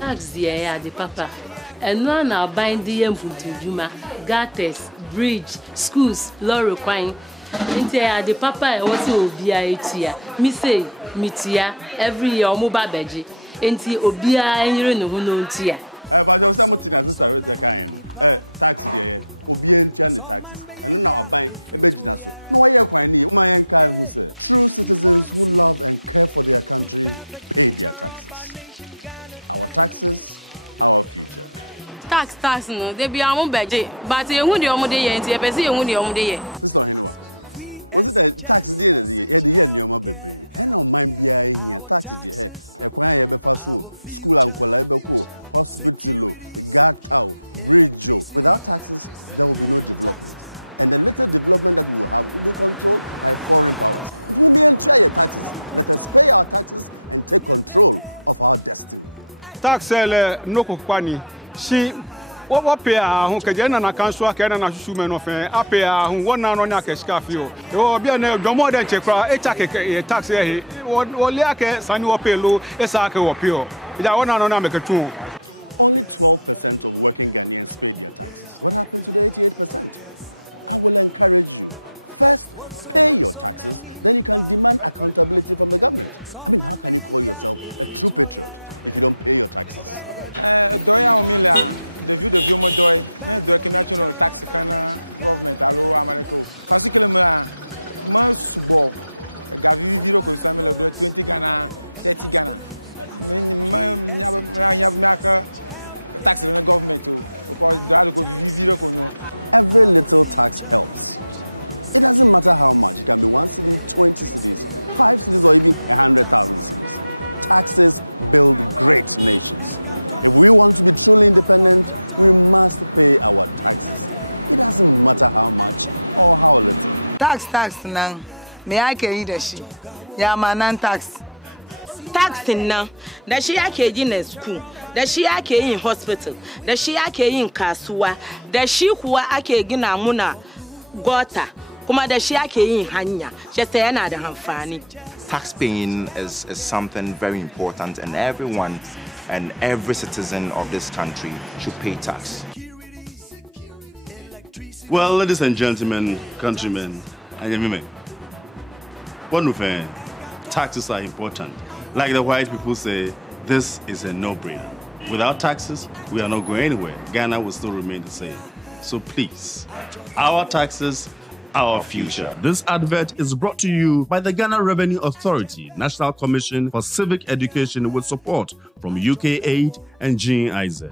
Tax the papa. And one are binding them for Juma, gutters, bridge, schools, law requiring. Into the papa and also Obia Etia. Me say, Mitia, every year, Moba Beji. Into Obia and you know who known tia. But I was something as a start the kind. Tax there, Obia and the taxes. And now I buy a bedinaso. No, I quite need my uncle who said, true citizens who love and care for their country pay their taxes. Our taxes, our future. Tax, no, they be our own budget, but you would your day and you see you would your day. Sister Henua, was it a tax deal at the end of my baby? And no mind be I here, tax deal, a choir befaso, school and Colabeko, hospital, guard cow, bridge. Without taxes, there will be no development. And the little development that we will have will be controlled by foreign powers. It will be entire taxes. Let us pay our taxes and take control of our destiny. Tax no kwani she what pay who can na council can na sumen of a pay who one na no nya keskafio e o bia na do more than check tax here o liake sani wo pay low esake wo pay ja one na make too. Only 12% of working Ghanaians pay their taxes. What happened to the 88%? I will encourage you. First, pay your taxes, then you can demand accountability from the government. I mean, how can you call yourself a true patriot if you don't pay your taxes? Doya omila, the view mo doy, me doy national tax kana government alo America. Particularly man subo, gavi viro ko samela do 20 Ghana, 30 Ghana. Me have tax in the government too, because that go viro ko nyo. Every little tax helps. It doesn't matter how much. It can be 1 city, 20 cities, 5 cities, or even 100,000 cities. Taxes build great nations. If we want to be truly independent, we must pay our taxes. It doesn't matter how much or how little. Tax now. Me I can eat the shit. Yeah, man, tax. Tax now. The she in school. The she in hospital. The she in Kasua. The she who in Amuna Gota. Kuma the she in Hanya. Just say another Hanfani. Tax paying is something very important, and everyone and every citizen of this country should pay tax. Well, ladies and gentlemen, countrymen, and women, one of them, taxes are important. Like the white people say, this is a no-brainer. Without taxes, we are not going anywhere. Ghana will still remain the same. So please, our taxes, our future. This advert is brought to you by the Ghana Revenue Authority, National Commission for Civic Education with support from UK Aid and GIZ.